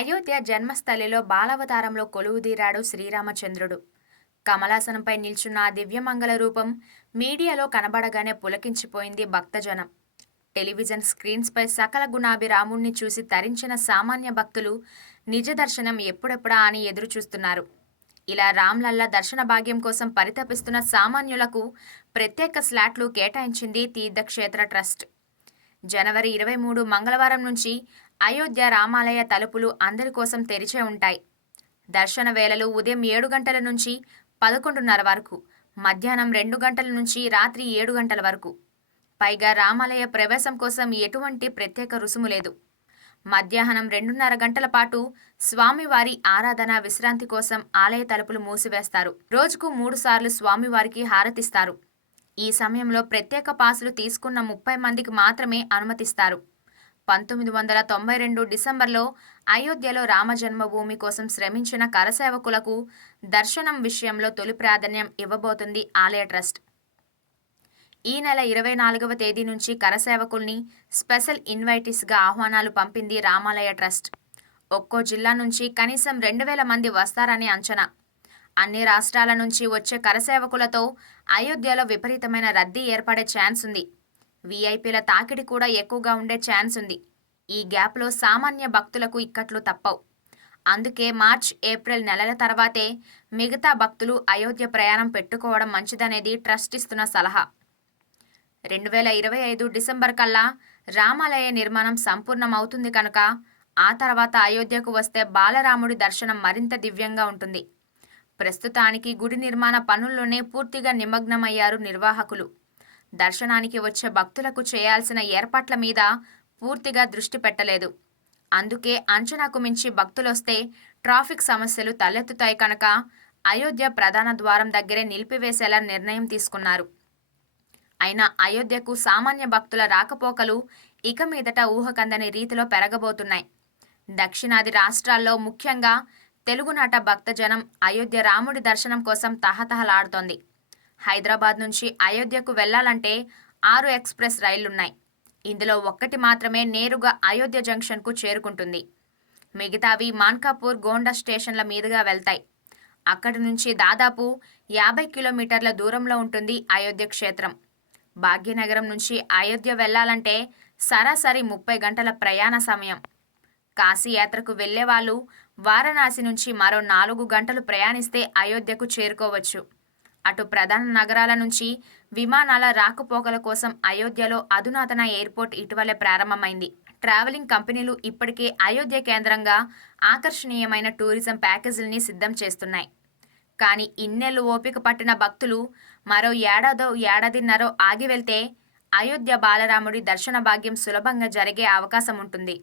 అయోధ్య జన్మస్థలిలో బాలవతారంలో కొలువుదీరాడు శ్రీరామచంద్రుడు. కమలాసనంపై నిల్చున్న ఆ దివ్యమంగళ రూపం మీడియాలో కనబడగానే పులకించిపోయింది భక్తజనం. టెలివిజన్ స్క్రీన్స్పై సకల గుణాభి రాముణ్ణి చూసి తరించిన సామాన్య భక్తులు నిజ దర్శనం ఎప్పుడెప్పుడా అని ఎదురుచూస్తున్నారు. ఇలా రామ్లల్లా దర్శన భాగ్యం కోసం పరితపిస్తున్న సామాన్యులకు ప్రత్యేక స్లాట్లు కేటాయించింది తీర్థక్షేత్ర ట్రస్ట్. జనవరి 23 మంగళవారం నుంచి అయోధ్య రామాలయ తలుపులు అందరి కోసం తెరిచే ఉంటాయి. దర్శన వేళలు ఉదయం 7 గంటల నుంచి 11:30 వరకు, మధ్యాహ్నం 2 గంటల నుంచి రాత్రి 7 గంటల వరకు. పైగా రామాలయ ప్రవేశం కోసం ఎటువంటి ప్రత్యేక రుసుము లేదు. మధ్యాహ్నం 2:30 గంటల పాటు స్వామివారి ఆరాధన విశ్రాంతి కోసం ఆలయ తలుపులు మూసివేస్తారు. రోజుకు 3 సార్లు స్వామివారికి హారతిస్తారు. ఈ సమయంలో ప్రత్యేక పాసులు తీసుకున్న 30 మందికి మాత్రమే అనుమతిస్తారు. 1992 డిసెంబర్లో అయోధ్యలో రామజన్మభూమి కోసం శ్రమించిన కరసేవకులకు దర్శనం విషయంలో తొలి ప్రాధాన్యం ఇవ్వబోతుంది ఆలయ ట్రస్ట్. ఈ నెల 24వ తేదీ నుంచి కరసేవకుల్ని స్పెషల్ ఇన్వైటీస్గా ఆహ్వానాలు పంపింది రామాలయ ట్రస్ట్. ఒక్కో జిల్లా నుంచి కనీసం 2000 మంది వస్తారని అంచనా. అన్ని రాష్ట్రాల నుంచి వచ్చే కరసేవకులతో అయోధ్యలో విపరీతమైన రద్దీ ఏర్పడే ఛాన్స్ ఉంది. వీఐపీల తాకిడి కూడా ఎక్కువగా ఉండే ఛాన్స్ ఉంది. ఈ గ్యాప్లో సామాన్య భక్తులకు ఇక్కట్లు తప్పవు. అందుకే మార్చ్, ఏప్రిల్ నెలల తర్వాతే మిగతా భక్తులు అయోధ్య ప్రయాణం పెట్టుకోవడం మంచిదనేది ట్రస్ట్ ఇస్తున్న సలహా. 2025 డిసెంబర్ కల్లా రామాలయ నిర్మాణం సంపూర్ణమవుతుంది కనుక ఆ తర్వాత అయోధ్యకు వస్తే బాలరాముడి దర్శనం మరింత దివ్యంగా ఉంటుంది. ప్రస్తుతానికి గుడి నిర్మాణ పనుల్లోనే పూర్తిగా నిమగ్నమయ్యారు నిర్వాహకులు. దర్శనానికి వచ్చే భక్తులకు చేయాల్సిన ఏర్పాట్ల మీద పూర్తిగా దృష్టి పెట్టలేదు. అందుకే అంచనాకు మించి భక్తులొస్తే ట్రాఫిక్ సమస్యలు తలెత్తుతాయి కనుక అయోధ్య ప్రధాన ద్వారం దగ్గరే నిలిపివేసేలా నిర్ణయం తీసుకున్నారు. అయినా అయోధ్యకు సామాన్య భక్తుల రాకపోకలు ఇక మీదట ఊహకందని రీతిలో పెరగబోతున్నాయి. దక్షిణాది రాష్ట్రాల్లో ముఖ్యంగా తెలుగునాట భక్తజనం అయోధ్య రాముడి దర్శనం కోసం తహతహలాడుతోంది. హైదరాబాద్ నుంచి అయోధ్యకు వెళ్లాలంటే 6 ఎక్స్ప్రెస్ రైళ్లున్నాయి. ఇందులో ఒక్కటి మాత్రమే నేరుగా అయోధ్య జంక్షన్కు చేరుకుంటుంది. మిగతావి మాన్కాపూర్, గోండా స్టేషన్ల మీదుగా వెళ్తాయి. అక్కడి నుంచి దాదాపు 50 కిలోమీటర్ల దూరంలో ఉంటుంది అయోధ్య క్షేత్రం. భాగ్యనగరం నుంచి అయోధ్య వెళ్లాలంటే సరాసరి 30 గంటల ప్రయాణ సమయం. కాశీయాత్రకు వెళ్లేవాళ్లు వారణాసి నుంచి మరో 4 గంటలు ప్రయాణిస్తే అయోధ్యకు చేరుకోవచ్చు. అటు ప్రధాన నగరాల నుంచి విమానాల రాకపోకల కోసం అయోధ్యలో అధునాతన ఎయిర్పోర్ట్ ఇటీవలే ప్రారంభమైంది. ట్రావెలింగ్ కంపెనీలు ఇప్పటికే అయోధ్య కేంద్రంగా ఆకర్షణీయమైన టూరిజం ప్యాకేజీల్ని సిద్ధం చేస్తున్నాయి. కానీ ఇన్నేళ్లు ఓపిక పట్టిన భక్తులు మరో ఏడాదో ఏడాదిన్నరో ఆగి వెళ్తే అయోధ్య బాలరాముడి దర్శన భాగ్యం సులభంగా జరిగే అవకాశం ఉంటుంది.